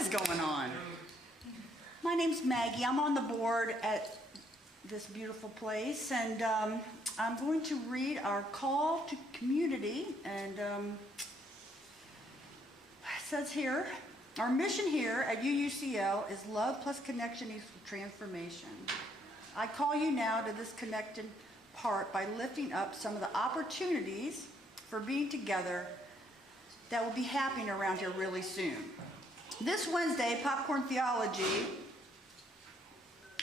is going on? My name's Maggie. I'm on the board at this beautiful place, and I'm going to read our call to community. And it says here, our mission here at UUCL is love plus connection equals transformation. I call you now to this connected part by lifting up some of the opportunities for being together that will be happening around here really soon. This Wednesday, Popcorn Theology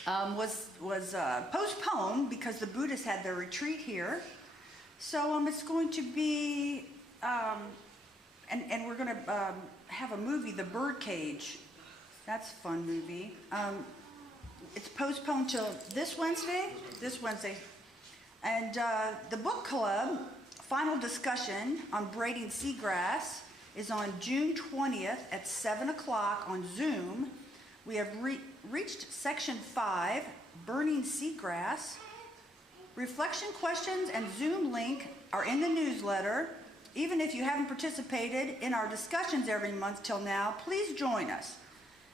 was postponed because the Buddhists had their retreat here. So it's going to be, and we're going to have a movie, The Birdcage. That's a fun movie. It's postponed till this Wednesday. And the book club final discussion on braiding seagrass is on June 20th at 7 o'clock on Zoom. We have reached section 5, burning seagrass. Reflection questions and Zoom link are in the newsletter. Even if you haven't participated in our discussions every month till now, please join us.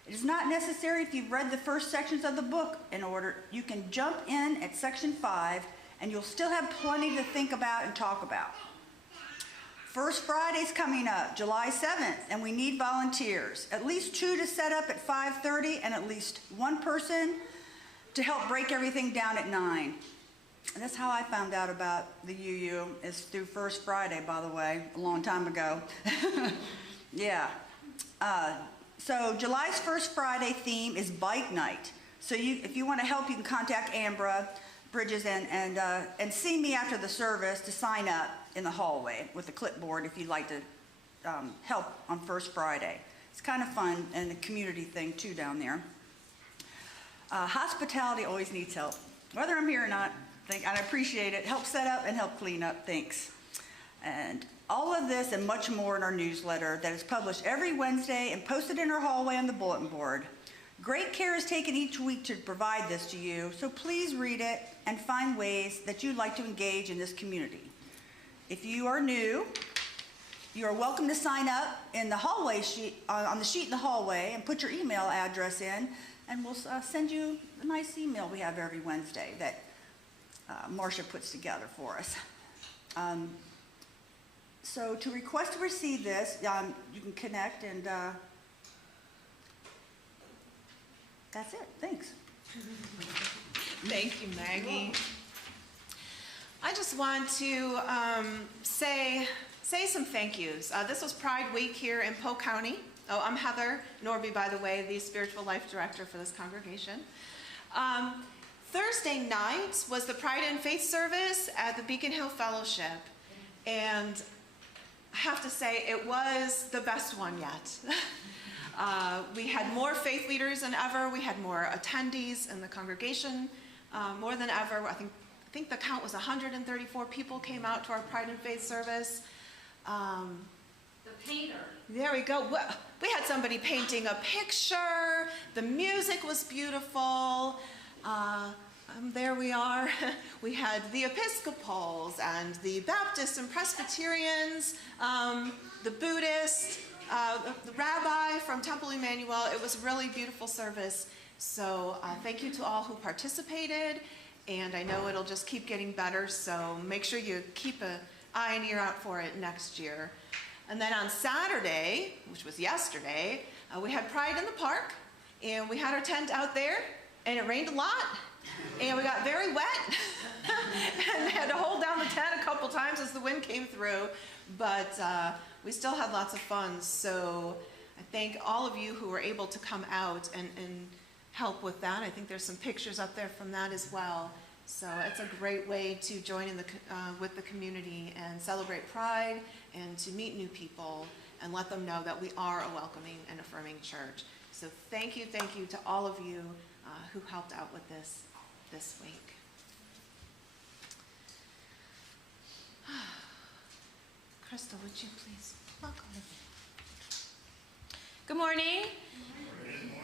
It is not necessary if you've read the first sections of the book in order. You can jump in at section 5 and you'll still have plenty to think about and talk about. First Friday's coming up, July 7th, and we need volunteers. At least 2 to set up at 5:30 and at least 1 person to help break everything down at 9. And that's how I found out about the UU, is through First Friday, by the way, a long time ago. Yeah. So July's First Friday theme is Bike Night. So if you want to help, you can contact Ambra Bridges and see me after the service to sign up in the hallway with a clipboard if you'd like to help on First Friday. It's kind of fun and a community thing too down there. Hospitality always needs help, whether I'm here or not. And I appreciate it. Help set up and help clean up. Thanks. And all of this and much more in our newsletter that is published every Wednesday and posted in our hallway on the bulletin board. Great care is taken each week to provide this to you, so please read it and find ways that you'd like to engage in this community. If you are new, you are welcome to sign up in the hallway sheet, on the sheet in the hallway, and put your email address in, and we'll send you a nice email we have every Wednesday that Marcia puts together for us. So to request to receive this, you can connect, and that's it. Thanks. Thank you, Maggie. I just want to say some thank yous. This was Pride Week here in Polk County. Oh, I'm Heather Norby, by the way, the Spiritual Life Director for this congregation. Thursday night was the Pride and Faith service at the Beacon Hill Fellowship. And I have to say, it was the best one yet. We had more faith leaders than ever. We had more attendees in the congregation, more than ever. I think the count was 134 people came out to our Pride and Faith service. The painter. There we go. We had somebody painting a picture. The music was beautiful. There we are. We had the Episcopals and the Baptists and Presbyterians, the Buddhists, the rabbi from Temple Emmanuel. It was a really beautiful service. So thank you to all who participated. And I know it'll just keep getting better. So make sure you keep an eye and ear out for it next year. And then on Saturday, which was yesterday, we had Pride in the Park. And we had our tent out there. And it rained a lot. And we got very wet. And had to hold down the tent a couple times as the wind came through. But we still had lots of fun. So I thank all of you who were able to come out and help with that. I think there's some pictures up there from that as well. So it's a great way to join in with the community and celebrate Pride and to meet new people and let them know that we are a welcoming and affirming church. So thank you to all of you who helped out with this week. Crystal, would you please welcome me? Good morning. Good morning.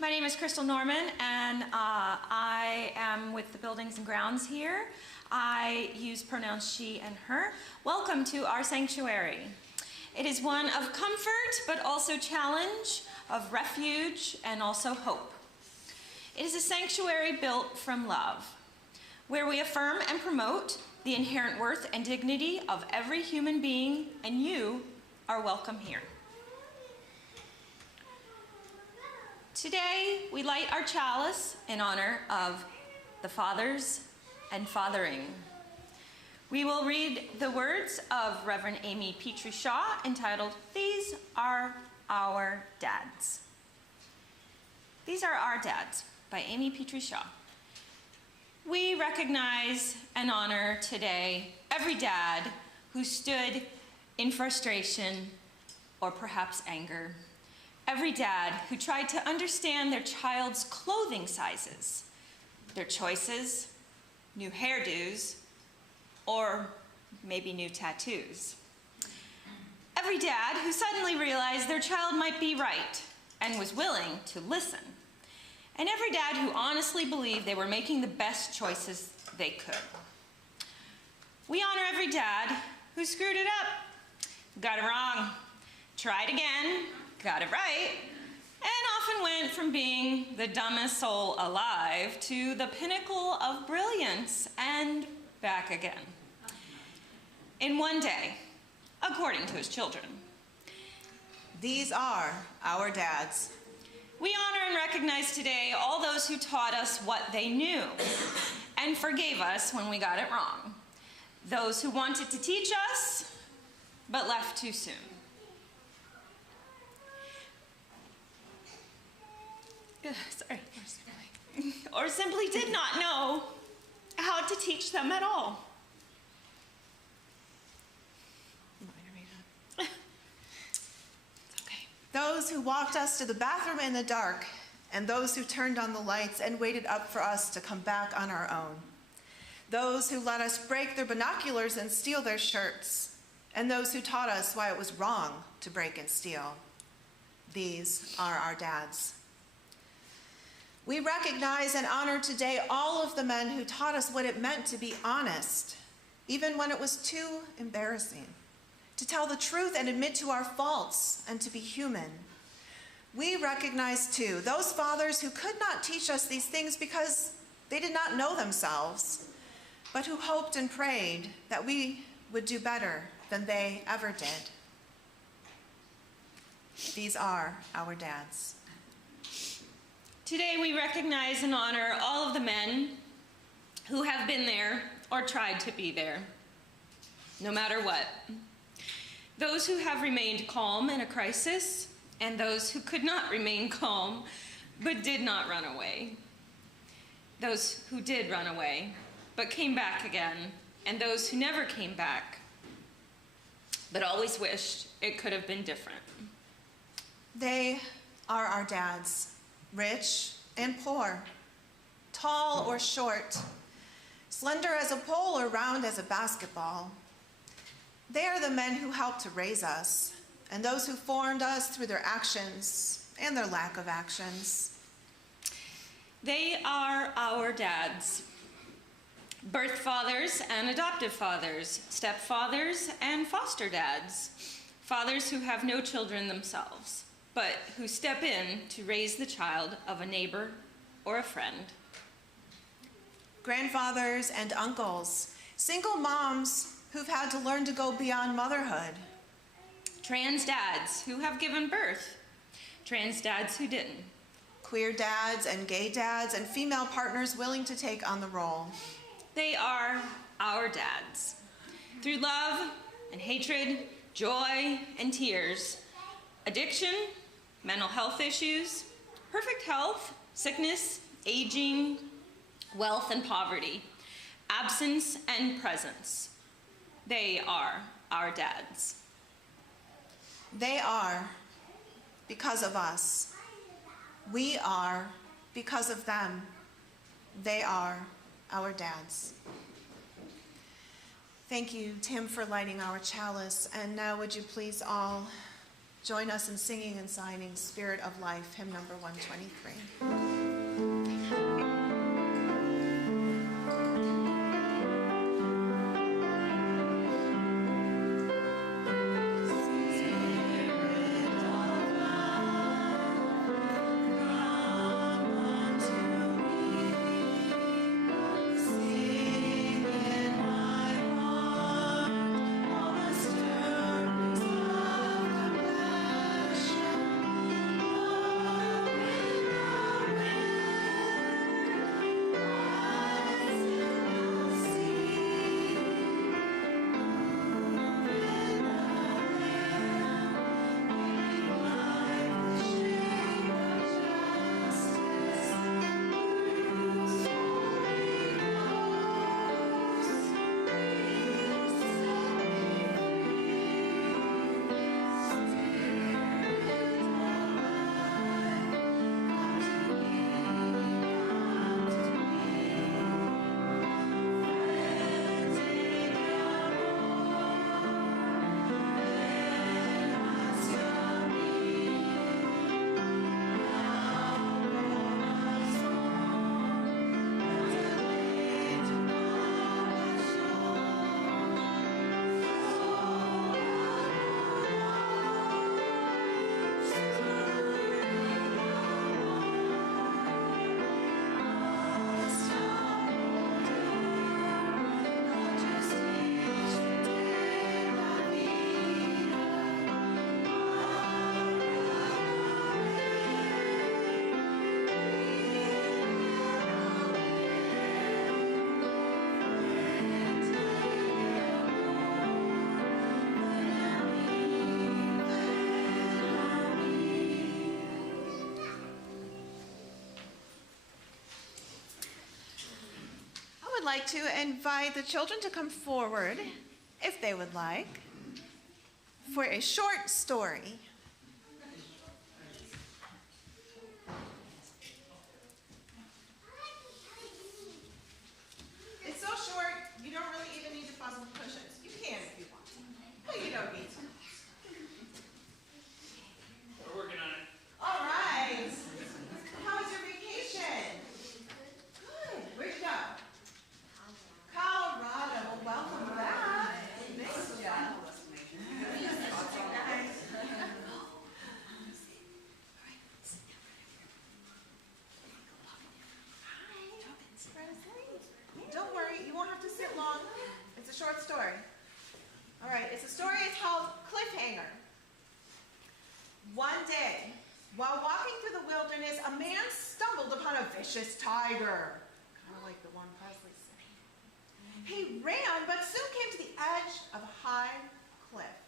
My name is Crystal Norman, and I am with the Buildings and Grounds here. I use pronouns she and her. Welcome to our sanctuary. It is one of comfort, but also challenge. of refuge and also hope. It is a sanctuary built from love, where we affirm and promote the inherent worth and dignity of every human being, and you are welcome here. Today, we light our chalice in honor of the fathers and fathering. We will read the words of Reverend Amy Petrie Shaw entitled, "These Are Our Dads." These Are Our Dads by Amy Petrie Shaw. We recognize and honor today every dad who stood in frustration or perhaps anger. Every dad who tried to understand their child's clothing sizes, their choices, new hairdos, or maybe new tattoos. Every dad who suddenly realized their child might be right and was willing to listen. And every dad who honestly believed they were making the best choices they could. We honor every dad who screwed it up, got it wrong, tried again, got it right, and often went from being the dumbest soul alive to the pinnacle of brilliance and back again. In one day, according to his children. These are our dads. We honor and recognize today all those who taught us what they knew and forgave us when we got it wrong. Those who wanted to teach us, but left too soon. Sorry. Or simply did not know how to teach them at all. It's okay. Those who walked us to the bathroom in the dark, and those who turned on the lights and waited up for us to come back on our own. Those who let us break their binoculars and steal their shirts, and those who taught us why it was wrong to break and steal. These are our dads. We recognize and honor today all of the men who taught us what it meant to be honest, even when it was too embarrassing, to tell the truth and admit to our faults and to be human. We recognize too those fathers who could not teach us these things because they did not know themselves, but who hoped and prayed that we would do better than they ever did. These are our dads. Today we recognize and honor all of the men who have been there or tried to be there, no matter what. Those who have remained calm in a crisis, and those who could not remain calm but did not run away. Those who did run away but came back again, and those who never came back but always wished it could have been different. They are our dads. Rich and poor, tall or short, slender as a pole or round as a basketball. They are the men who helped to raise us, and those who formed us through their actions and their lack of actions. They are our dads. Birth fathers and adoptive fathers, stepfathers and foster dads, fathers who have no children themselves, but who step in to raise the child of a neighbor or a friend. Grandfathers and uncles, single moms who've had to learn to go beyond motherhood. Trans dads who have given birth, trans dads who didn't. Queer dads and gay dads and female partners willing to take on the role. They are our dads. Through love and hatred, joy and tears, addiction, mental health issues, perfect health, sickness, aging, wealth and poverty, absence and presence. They are our dads. They are because of us. We are because of them. They are our dads. Thank you, Tim, for lighting our chalice. And now would you please all join us in singing and signing Spirit of Life, hymn number 123. Spirit of life. would like to invite the children to come forward, if they would like, for a short story. It's so short, you don't really even need to fuss with cushions. You can if you want to, but you don't need to. We're working on it. All right. How was your vacation? Good. Where'd you go? Colorado. Well, welcome back. Missed ya. Don't worry, you won't have to sit long. It's a short story. All right, it's a story, it's called Cliffhanger. One day, while walking through the wilderness, a man stumbled upon a vicious tiger. Kind of like the one Presley said. He ran, but soon came to the edge of a high cliff.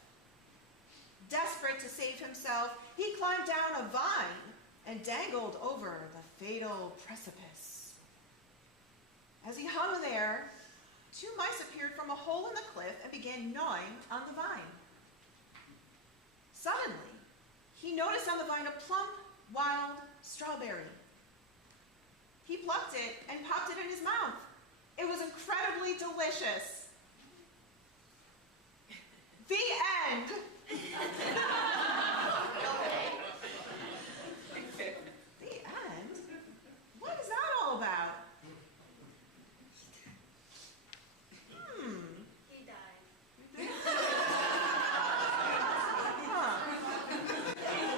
Desperate to save himself, he climbed down a vine and dangled over the fatal precipice. As he hung there, 2 mice appeared from a hole in the cliff and began gnawing on the vine. Suddenly, he noticed on the vine a plump, wild strawberry. He plucked it and popped it in his mouth. It was incredibly delicious. The end. The end? What is that all about? He died.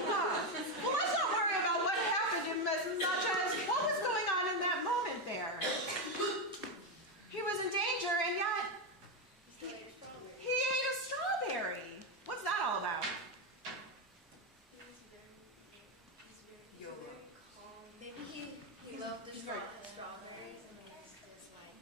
Well, let's not worry about what happened as much as what was going on in that moment there. He was in danger, and yet he ate a strawberry. What's that all about? He's very calm. Maybe he loved the strawberries and it's just like,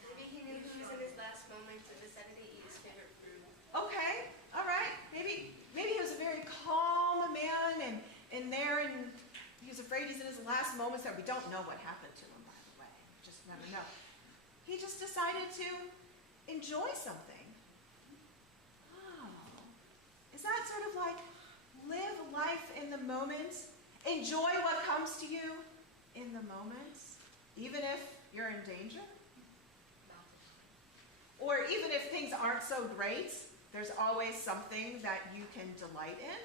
maybe he knew he was in his last moments and decided to eat his favorite fruit. Okay, all right. Maybe he was a very calm man, and he was afraid he's in his last moments. That we don't know what happened to him, by the way. Just never know. He just decided to enjoy something. Oh, is that sort of like live life in the moment? Enjoy what comes to you in the moment, even if you're in danger? Or even if things aren't so great, there's always something that you can delight in?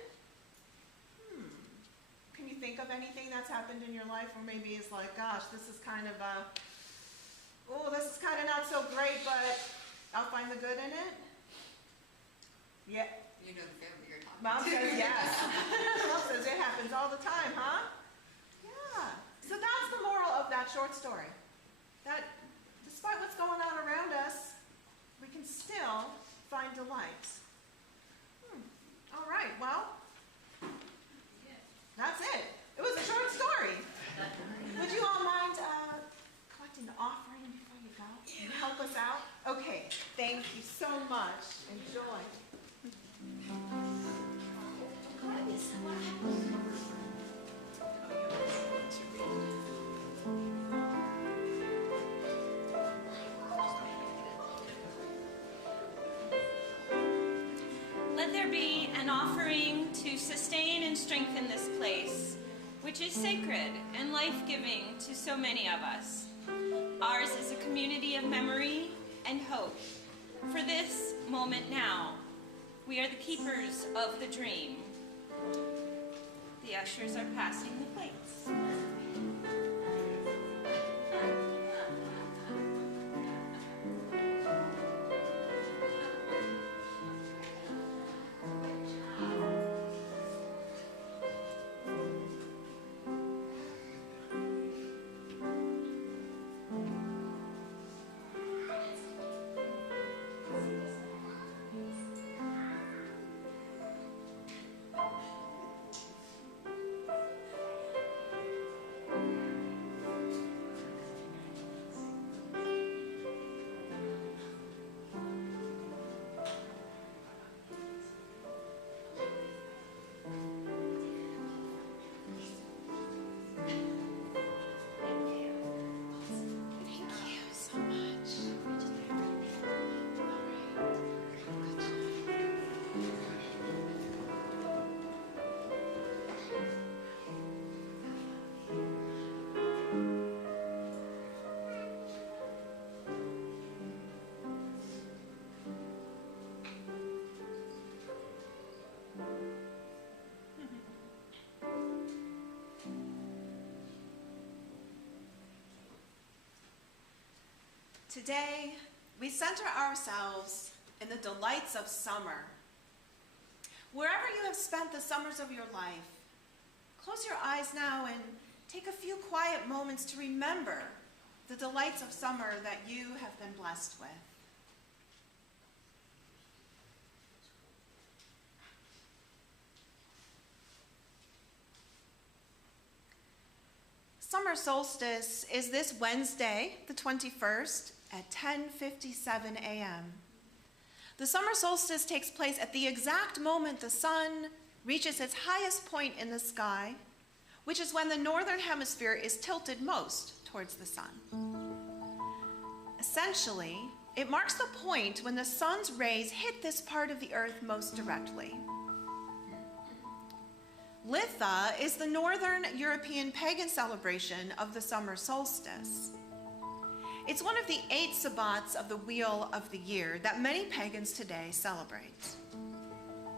Can you think of anything that's happened in your life where maybe it's like, gosh, this is kind of not so great, but I'll find the good in it? Yeah. You know the family you're talking Mom to. says yes. Mom says it happens all the time, huh? Yeah. So that's the moral of that short story. That despite what's going on around us, we can still find delight. All right, well, that's it. It was a short story. Would you all mind collecting the offering before you go? Can you help us out? Okay, thank you so much. Enjoy. Let there be an offering to sustain and strengthen this place, which is sacred and life-giving to so many of us. Ours is a community of memory and hope. For this moment now, we are the keepers of the dream. The ushers are passing the plates. Today, we center ourselves in the delights of summer. Wherever you have spent the summers of your life, close your eyes now and take a few quiet moments to remember the delights of summer that you have been blessed with. Summer solstice is this Wednesday, the 21st, at 10:57 a.m. The summer solstice takes place at the exact moment the sun reaches its highest point in the sky, which is when the northern hemisphere is tilted most towards the sun. Essentially, it marks the point when the sun's rays hit this part of the earth most directly. Litha is the northern European pagan celebration of the summer solstice. It's one of the 8 sabbats of the Wheel of the Year that many pagans today celebrate.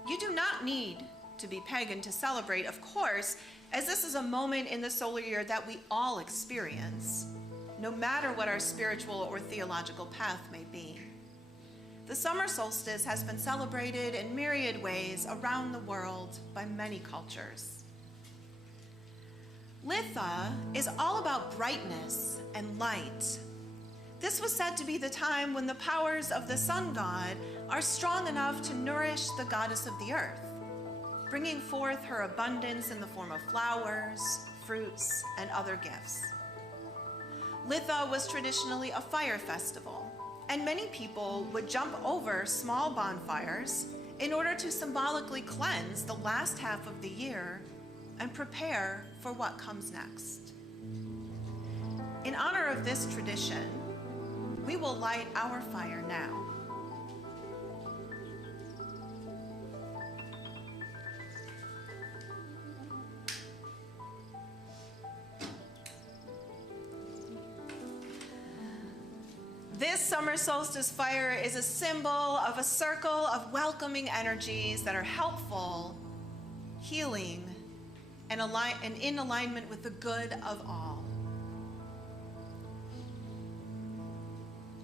You do not need to be pagan to celebrate, of course, as this is a moment in the solar year that we all experience, no matter what our spiritual or theological path may be. The summer solstice has been celebrated in myriad ways around the world by many cultures. Litha is all about brightness and light. This was said to be the time when the powers of the sun god are strong enough to nourish the goddess of the earth, bringing forth her abundance in the form of flowers, fruits, and other gifts. Litha was traditionally a fire festival, and many people would jump over small bonfires in order to symbolically cleanse the last half of the year and prepare for what comes next. In honor of this tradition, we will light our fire now. This summer solstice fire is a symbol of a circle of welcoming energies that are helpful, healing, and in alignment with the good of all.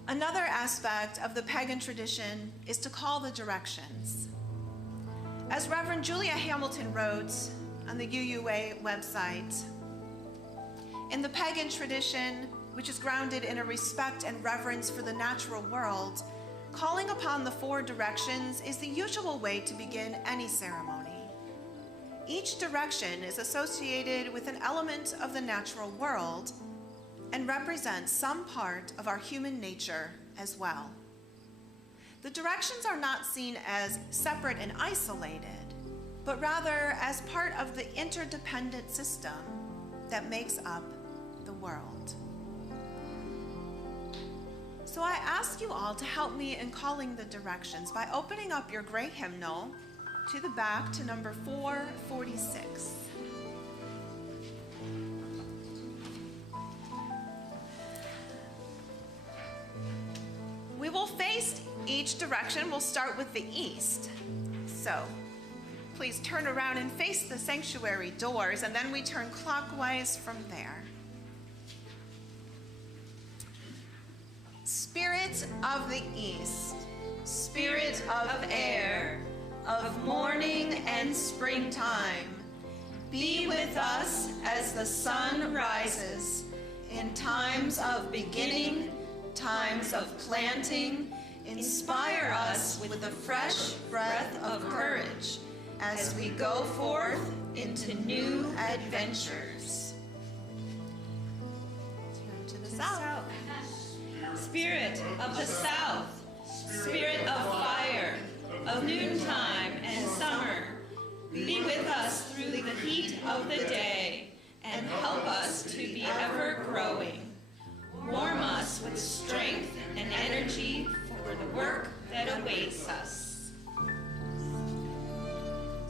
Another aspect of the pagan tradition is to call the directions. As Reverend Julia Hamilton wrote on the UUA website, in the pagan tradition, which is grounded in a respect and reverence for the natural world, calling upon the 4 directions is the usual way to begin any ceremony. Each direction is associated with an element of the natural world and represents some part of our human nature as well. The directions are not seen as separate and isolated, but rather as part of the interdependent system that makes up the world. So I ask you all to help me in calling the directions by opening up your gray hymnal to the back to number 446. We will face each direction. We'll start with the east. So please turn around and face the sanctuary doors, and then we turn clockwise from there. Spirit of the east, Spirit of air, of morning and springtime, be with us as the sun rises, in times of beginning, times of planting. Inspire us with the fresh breath of courage as we go forth into new adventures. turn to the south. Spirit of the south, spirit of fire, of noontime and summer, be with us through the heat of the day and help us to be ever growing. Warm us with strength and energy for the work that awaits us.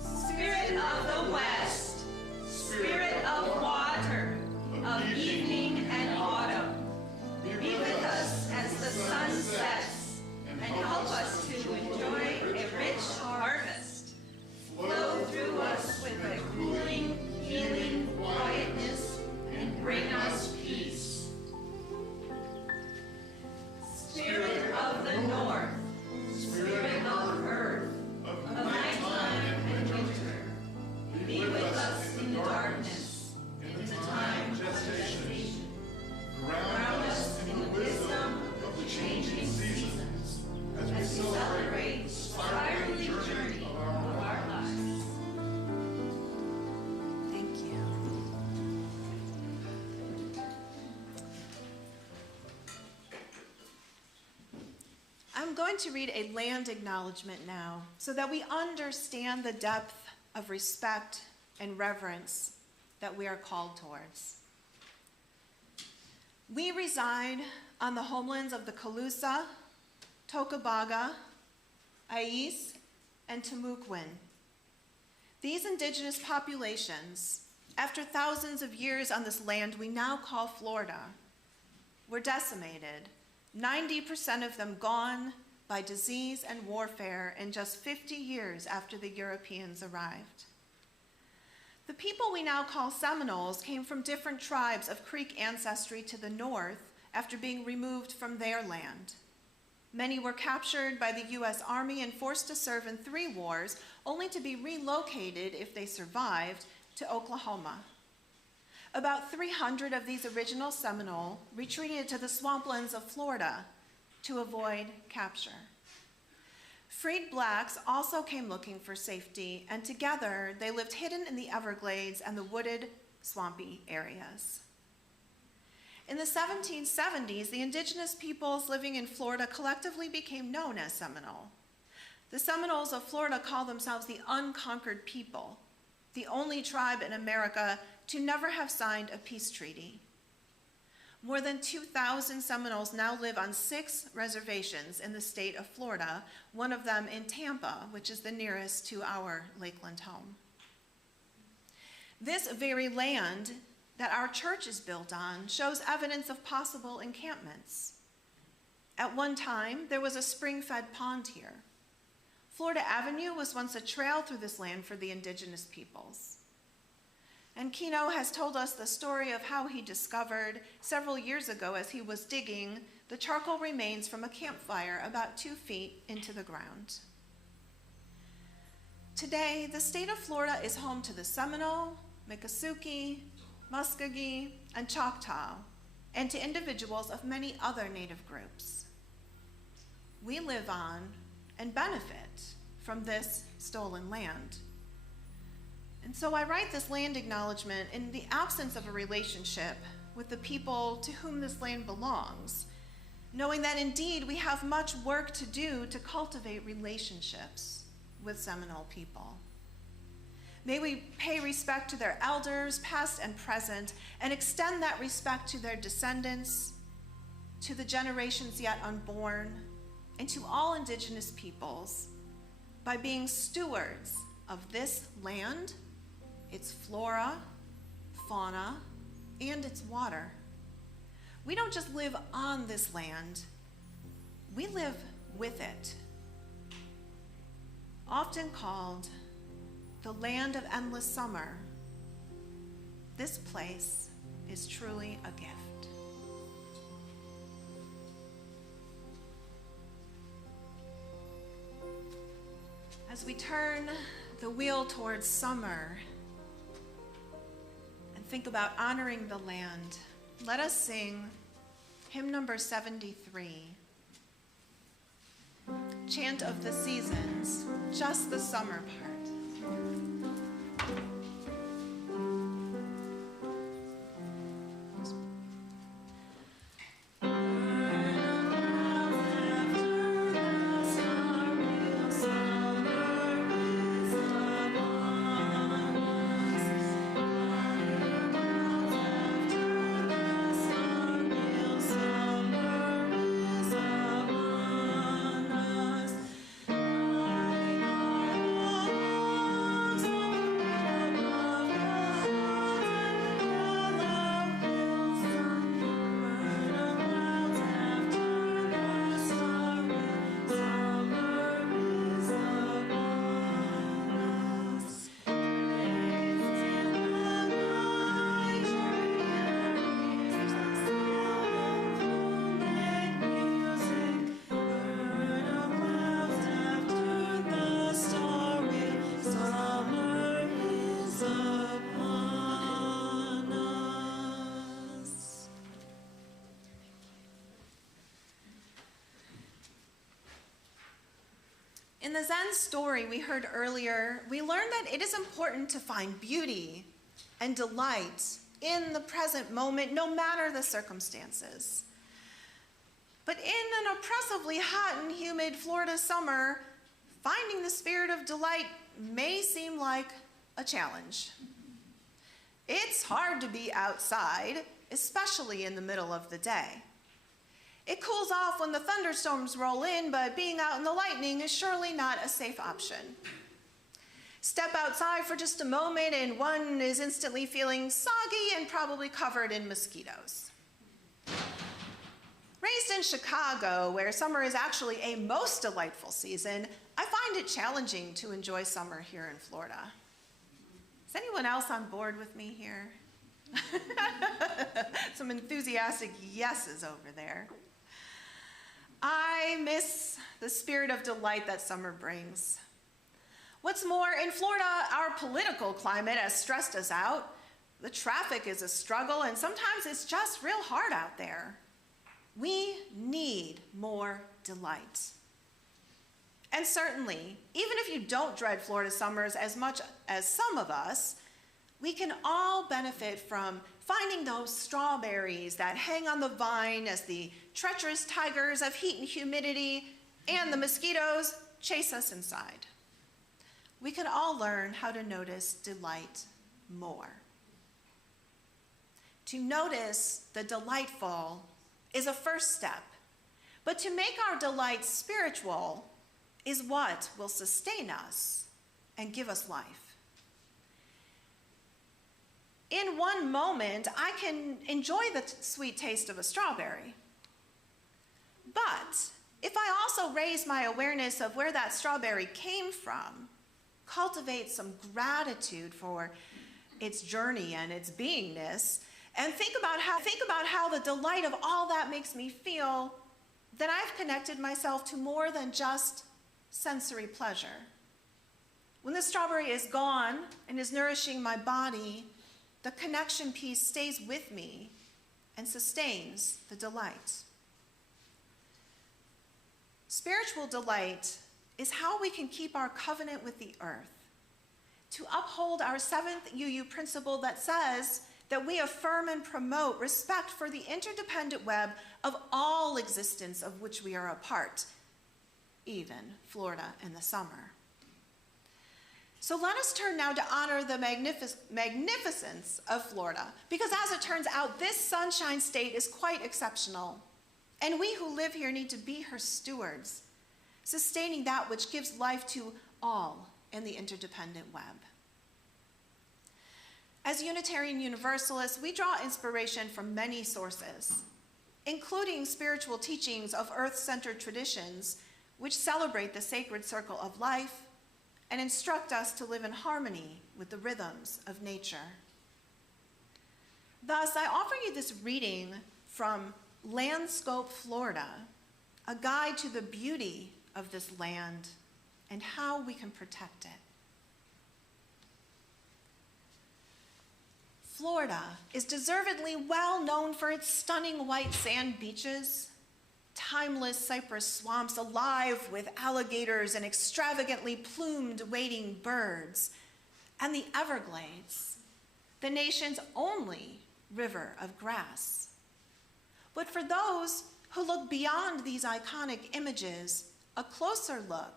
Spirit of the west, spirit of water, of evening and autumn, be with us as the sun sets and help us to enjoy a rich harvest. Flow through us with a cooling, healing quietness and bring us peace. I'm going to read a land acknowledgement now so that we understand the depth of respect and reverence that we are called towards. We reside on the homelands of the Calusa, Tocobaga, Ais, and Timucuan. These indigenous populations, after thousands of years on this land we now call Florida, were decimated, 90% of them gone by disease and warfare in just 50 years after the Europeans arrived. The people we now call Seminoles came from different tribes of Creek ancestry to the north after being removed from their land. Many were captured by the U.S. Army and forced to serve in 3 wars, only to be relocated, if they survived, to Oklahoma. About 300 of these original Seminole retreated to the swamplands of Florida to avoid capture. Freed blacks also came looking for safety, and together they lived hidden in the Everglades and the wooded, swampy areas. In the 1770s, the indigenous peoples living in Florida collectively became known as Seminole. The Seminoles of Florida call themselves the unconquered people, the only tribe in America to never have signed a peace treaty. More than 2,000 Seminoles now live on 6 reservations in the state of Florida, one of them in Tampa, which is the nearest to our Lakeland home. This very land that our church is built on shows evidence of possible encampments. At one time, there was a spring-fed pond here. Florida Avenue was once a trail through this land for the indigenous peoples. And Kino has told us the story of how he discovered several years ago, as he was digging, the charcoal remains from a campfire about 2 feet into the ground. Today, the state of Florida is home to the Seminole, Miccosukee, Muskogee, and Choctaw, and to individuals of many other native groups. We live on and benefit from this stolen land. And so I write this land acknowledgement in the absence of a relationship with the people to whom this land belongs, knowing that indeed we have much work to do to cultivate relationships with Seminole people. May we pay respect to their elders, past and present, and extend that respect to their descendants, to the generations yet unborn, and to all indigenous peoples by being stewards of this land, its flora, fauna, and its water. We don't just live on this land, we live with it. Often called the land of endless summer, this place is truly a gift. As we turn the wheel towards summer and think about honoring the land, let us sing hymn number 73, Chant of the Seasons, just the summer part. In the Zen story we heard earlier, we learned that it is important to find beauty and delight in the present moment, no matter the circumstances. But in an oppressively hot and humid Florida summer, finding the spirit of delight may seem like a challenge. It's hard to be outside, especially in the middle of the day. It cools off when the thunderstorms roll in, but being out in the lightning is surely not a safe option. Step outside for just a moment and one is instantly feeling soggy and probably covered in mosquitoes. Raised in Chicago, where summer is actually a most delightful season, I find it challenging to enjoy summer here in Florida. Is anyone else on board with me here? Some enthusiastic yeses over there. I miss the spirit of delight that summer brings. What's more, in Florida, our political climate has stressed us out. The traffic is a struggle, and sometimes it's just real hard out there. We need more delight. And certainly, even if you don't dread Florida summers as much as some of us, we can all benefit from finding those strawberries that hang on the vine as the treacherous tigers of heat and humidity and the mosquitoes chase us inside. We can all learn how to notice delight more. To notice the delightful is a first step, but to make our delight spiritual is what will sustain us and give us life. In one moment, I can enjoy the sweet taste of a strawberry. But if I also raise my awareness of where that strawberry came from, cultivate some gratitude for its journey and its beingness, and think about how the delight of all that makes me feel, then I've connected myself to more than just sensory pleasure. When the strawberry is gone and is nourishing my body, the connection piece stays with me and sustains the delight. Spiritual delight is how we can keep our covenant with the earth, to uphold our seventh UU principle that says that we affirm and promote respect for the interdependent web of all existence of which we are a part, even Florida in the summer. So let us turn now to honor the magnificence of Florida, because as it turns out, this sunshine state is quite exceptional, and we who live here need to be her stewards, sustaining that which gives life to all in the interdependent web. As Unitarian Universalists, we draw inspiration from many sources, including spiritual teachings of earth-centered traditions which celebrate the sacred circle of life and instruct us to live in harmony with the rhythms of nature. Thus, I offer you this reading from Landscope, Florida, a guide to the beauty of this land and how we can protect it. Florida is deservedly well known for its stunning white sand beaches, timeless cypress swamps alive with alligators and extravagantly plumed wading birds, and the Everglades, the nation's only river of grass. But for those who look beyond these iconic images, a closer look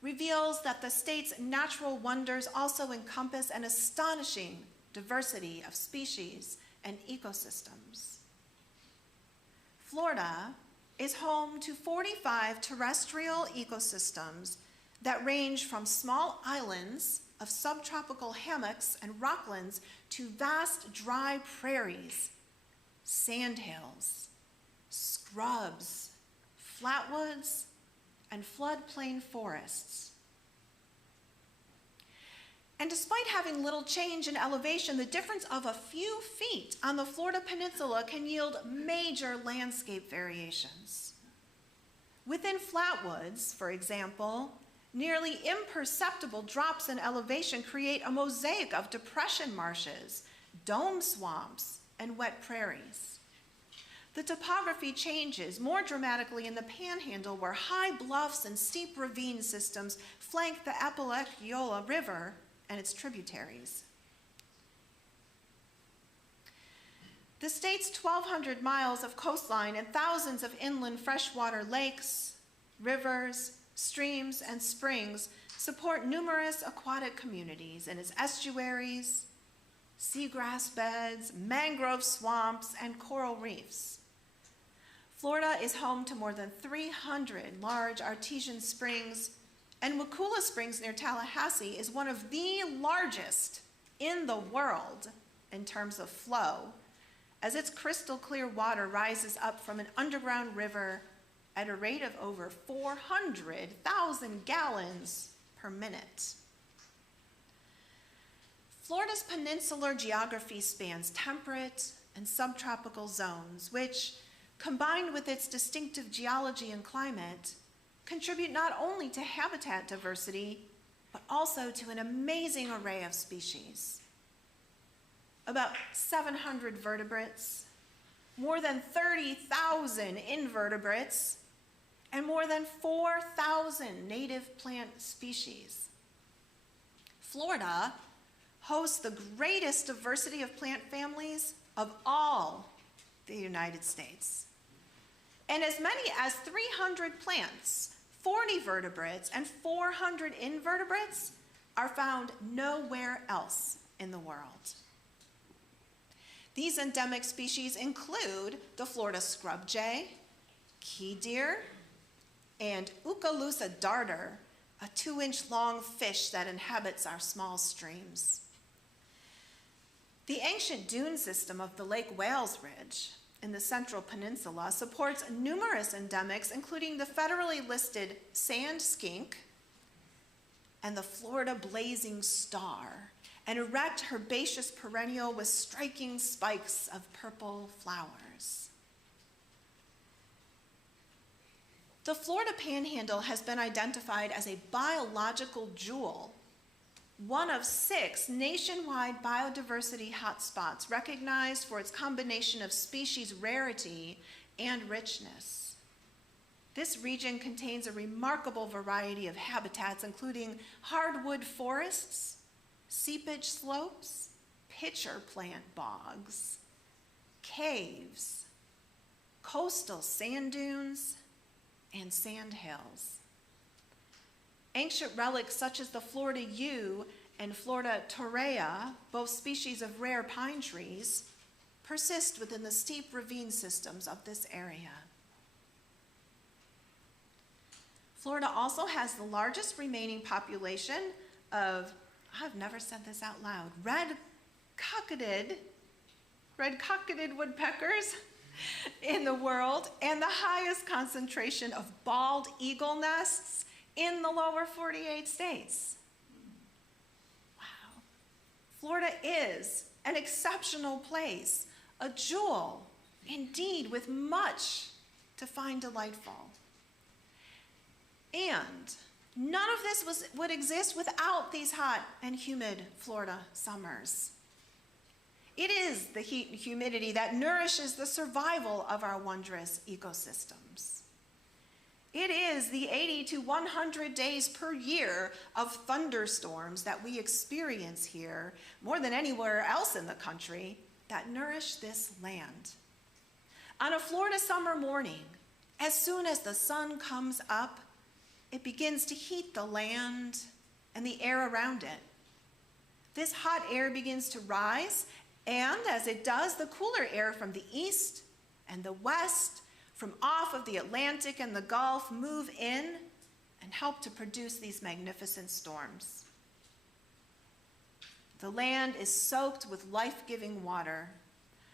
reveals that the state's natural wonders also encompass an astonishing diversity of species and ecosystems. Florida is home to 45 terrestrial ecosystems that range from small islands of subtropical hammocks and rocklands to vast dry prairies, sandhills, scrubs, flatwoods, and floodplain forests. And despite having little change in elevation, the difference of a few feet on the Florida Peninsula can yield major landscape variations. Within flatwoods, for example, nearly imperceptible drops in elevation create a mosaic of depression marshes, dome swamps, and wet prairies. The topography changes more dramatically in the Panhandle, where high bluffs and steep ravine systems flank the Apalachicola River and its tributaries. The state's 1,200 miles of coastline and thousands of inland freshwater lakes, rivers, streams, and springs support numerous aquatic communities in its estuaries, seagrass beds, mangrove swamps, and coral reefs. Florida is home to more than 300 large artesian springs, and Wakula Springs near Tallahassee is one of the largest in the world in terms of flow, as its crystal clear water rises up from an underground river at a rate of over 400,000 gallons per minute. Florida's peninsular geography spans temperate and subtropical zones, which, combined with its distinctive geology and climate, contribute not only to habitat diversity, but also to an amazing array of species. About 700 vertebrates, more than 30,000 invertebrates, and more than 4,000 native plant species. Florida hosts the greatest diversity of plant families of all the United States. And as many as 300 plants, 40 vertebrates, and 400 invertebrates are found nowhere else in the world. These endemic species include the Florida scrub jay, key deer, and Okaloosa darter, a 2-inch long fish that inhabits our small streams. The ancient dune system of the Lake Wales Ridge in the Central Peninsula supports numerous endemics, including the federally listed sand skink and the Florida blazing star, an erect herbaceous perennial with striking spikes of purple flowers. The Florida Panhandle has been identified as a biological jewel, one of 6 nationwide biodiversity hotspots recognized for its combination of species rarity and richness. This region contains a remarkable variety of habitats, including hardwood forests, seepage slopes, pitcher plant bogs, caves, coastal sand dunes, and sand hills. Ancient relics such as the Florida yew and Florida torreya, both species of rare pine trees, persist within the steep ravine systems of this area. Florida also has the largest remaining population of, I've never said this out loud, red-cocketed woodpeckers in the world, and the highest concentration of bald eagle nests in the lower 48 states. Wow. Florida is an exceptional place, a jewel, indeed, with much to find delightful. And none of this would exist without these hot and humid Florida summers. It is the heat and humidity that nourishes the survival of our wondrous ecosystems. It is the 80 to 100 days per year of thunderstorms that we experience here, more than anywhere else in the country, that nourish this land. On a Florida summer morning, as soon as the sun comes up, it begins to heat the land and the air around it. This hot air begins to rise, and as it does, the cooler air from the east and the west, from off of the Atlantic and the Gulf, move in and help to produce these magnificent storms. The land is soaked with life-giving water.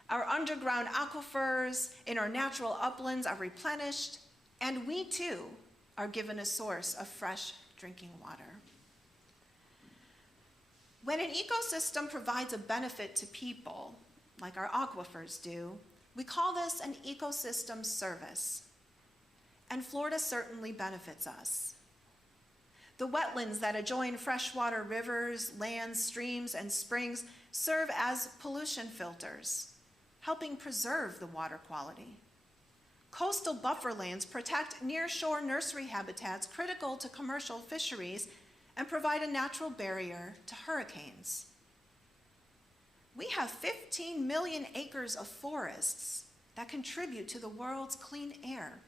Our underground aquifers in our natural uplands are replenished, and we too are given a source of fresh drinking water. When an ecosystem provides a benefit to people, like our aquifers do, we call this an ecosystem service, and Florida certainly benefits us. The wetlands that adjoin freshwater rivers, lands, streams, and springs serve as pollution filters, helping preserve the water quality. Coastal bufferlands protect nearshore nursery habitats critical to commercial fisheries and provide a natural barrier to hurricanes. We have 15 million acres of forests that contribute to the world's clean air.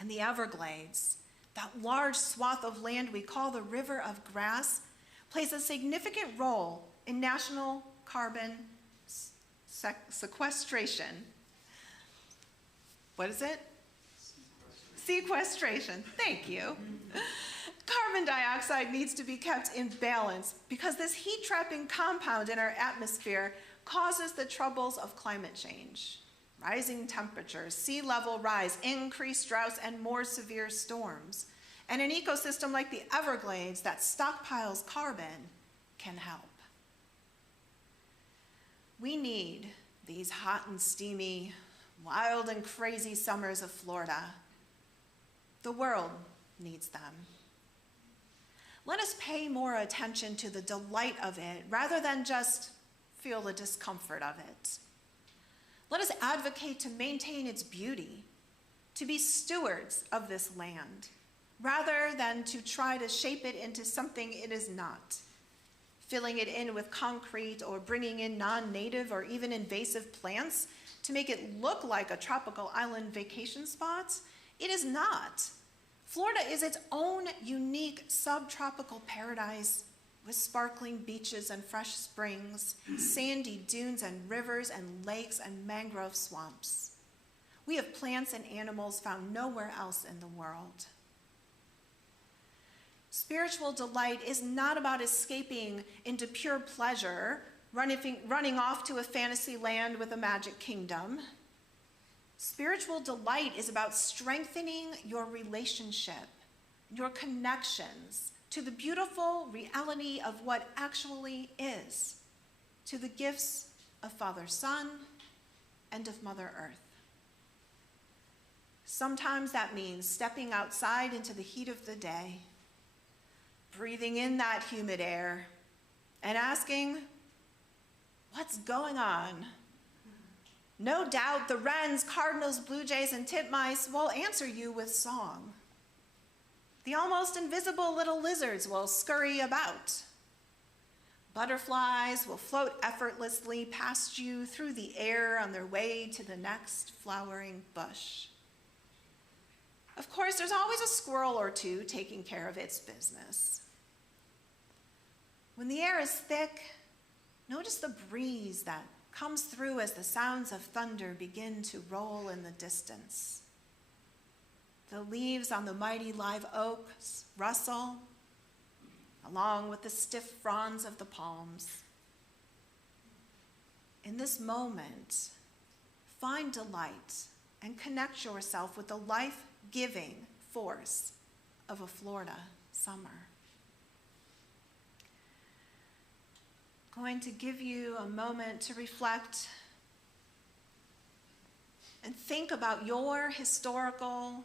And the Everglades, that large swath of land we call the River of Grass, plays a significant role in national carbon sequestration. What is it? Sequestration. Thank you. Carbon dioxide needs to be kept in balance because this heat-trapping compound in our atmosphere causes the troubles of climate change. Rising temperatures, sea level rise, increased droughts, and more severe storms. And an ecosystem like the Everglades that stockpiles carbon can help. We need these hot and steamy, wild and crazy summers of Florida. The world needs them. Let us pay more attention to the delight of it rather than just feel the discomfort of it. Let us advocate to maintain its beauty, to be stewards of this land, rather than to try to shape it into something it is not, filling it in with concrete or bringing in non-native or even invasive plants to make it look like a tropical island vacation spot. It is not. Florida is its own unique subtropical paradise with sparkling beaches and fresh springs, sandy dunes and rivers and lakes and mangrove swamps. We have plants and animals found nowhere else in the world. Spiritual delight is not about escaping into pure pleasure, running off to a fantasy land with a magic kingdom. Spiritual delight is about strengthening your relationship, your connections to the beautiful reality of what actually is, to the gifts of Father, Son, and of Mother Earth. Sometimes that means stepping outside into the heat of the day, breathing in that humid air, and asking, what's going on? No doubt the wrens, cardinals, blue jays, and titmice will answer you with song. The almost invisible little lizards will scurry about. Butterflies will float effortlessly past you through the air on their way to the next flowering bush. Of course, there's always a squirrel or two taking care of its business. When the air is thick, notice the breeze that comes through as the sounds of thunder begin to roll in the distance. The leaves on the mighty live oaks rustle, along with the stiff fronds of the palms. In this moment, find delight and connect yourself with the life-giving force of a Florida summer. Going to give you a moment to reflect and think about your historical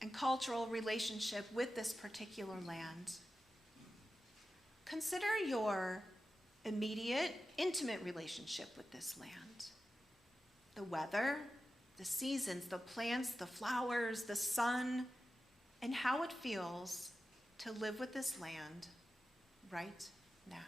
and cultural relationship with this particular land. Consider your immediate, intimate relationship with this land. The weather, the seasons, the plants, the flowers, the sun, and how it feels to live with this land right now.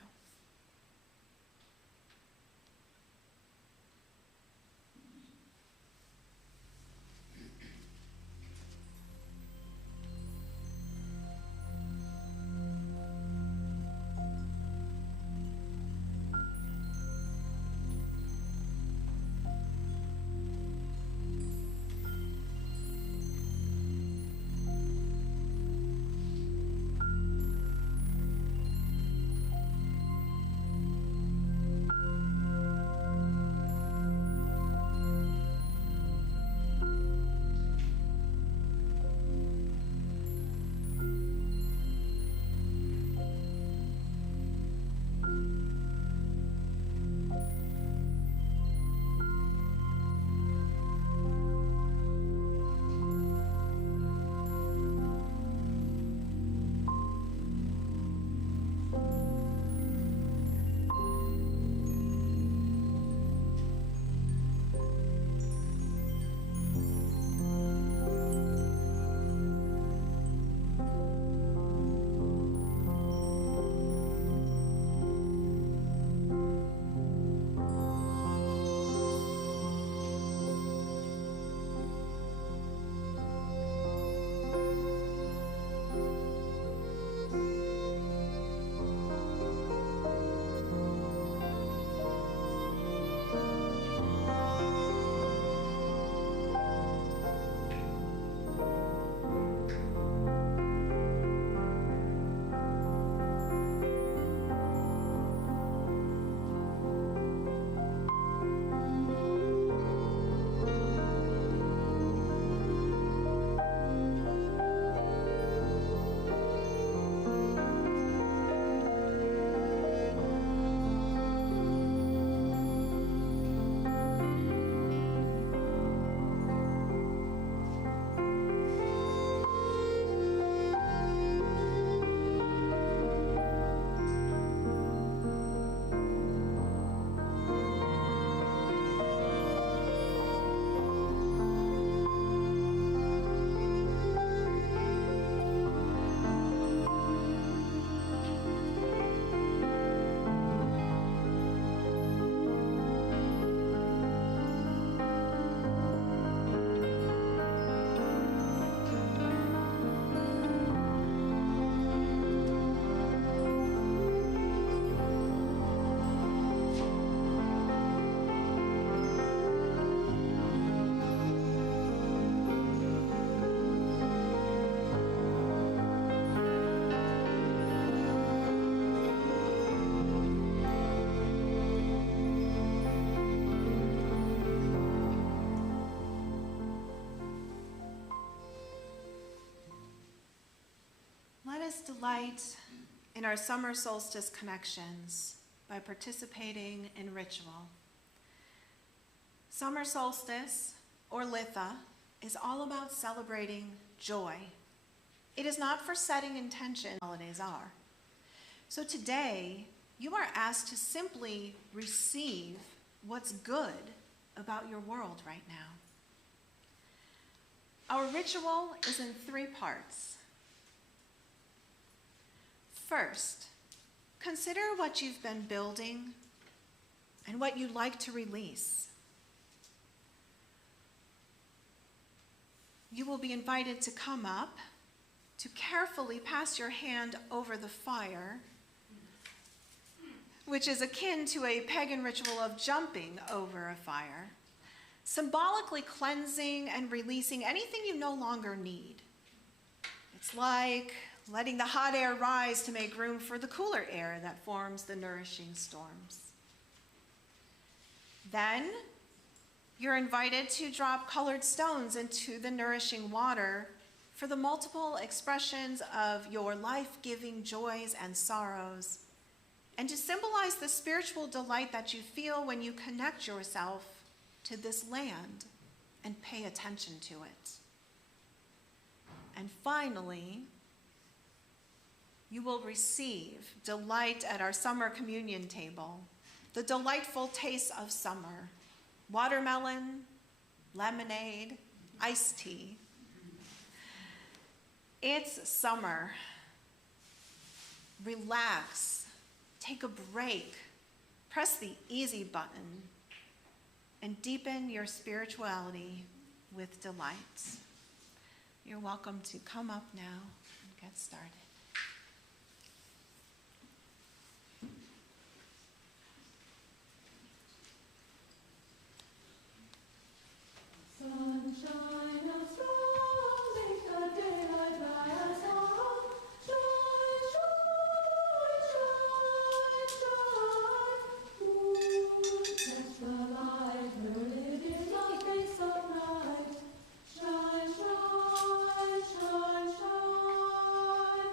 delight in our summer solstice connections by participating in ritual. Summer solstice, or Litha, is all about celebrating joy. It is not for setting intention holidays are. So today, you are asked to simply receive what's good about your world right now. Our ritual is in 3 parts. First, consider what you've been building and what you'd like to release. You will be invited to come up, to carefully pass your hand over the fire, which is akin to a pagan ritual of jumping over a fire, symbolically cleansing and releasing anything you no longer need. It's like letting the hot air rise to make room for the cooler air that forms the nourishing storms. Then, you're invited to drop colored stones into the nourishing water for the multiple expressions of your life-giving joys and sorrows, and to symbolize the spiritual delight that you feel when you connect yourself to this land and pay attention to it. And finally, you will receive delight at our summer communion table, the delightful taste of summer: watermelon, lemonade, iced tea. It's summer. Relax, take a break, press the easy button, and deepen your spirituality with delight. You're welcome to come up now and get started. Sunshine of song, make the daylight by our song. Shine, shine, shine, shine. Ooh, catch the light, burn it in the face of night. Shine, shine, shine, shine.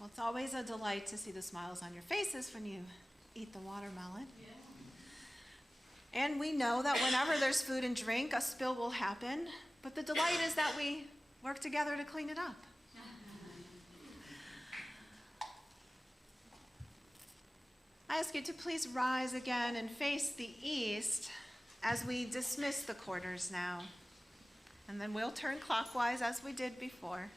Well, it's always a delight to see the smiles on your faces when you eat the watermelon. And we know that whenever there's food and drink, a spill will happen, but the delight is that we work together to clean it up. I ask you to please rise again and face the east as we dismiss the quarters now. And then we'll turn clockwise as we did before.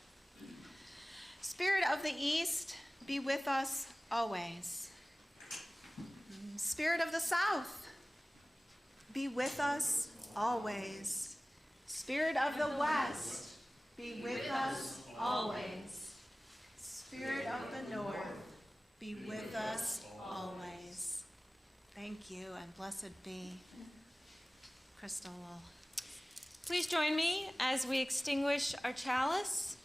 Spirit of the East, be with us always. Spirit of the South, be with us always. Spirit of the West, be with us always. Spirit of the North, be with us always. Thank you, and blessed be. Crystal will. Please join me as we extinguish our chalice.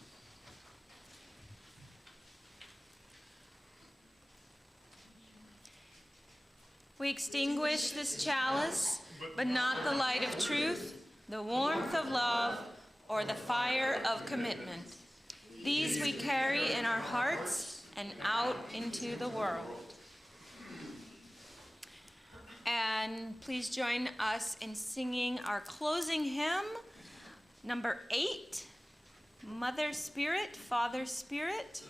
We extinguish this chalice, but not the light of truth, the warmth of love, or the fire of commitment. These we carry in our hearts and out into the world. And please join us in singing our closing hymn, number 8, Mother Spirit, Father Spirit.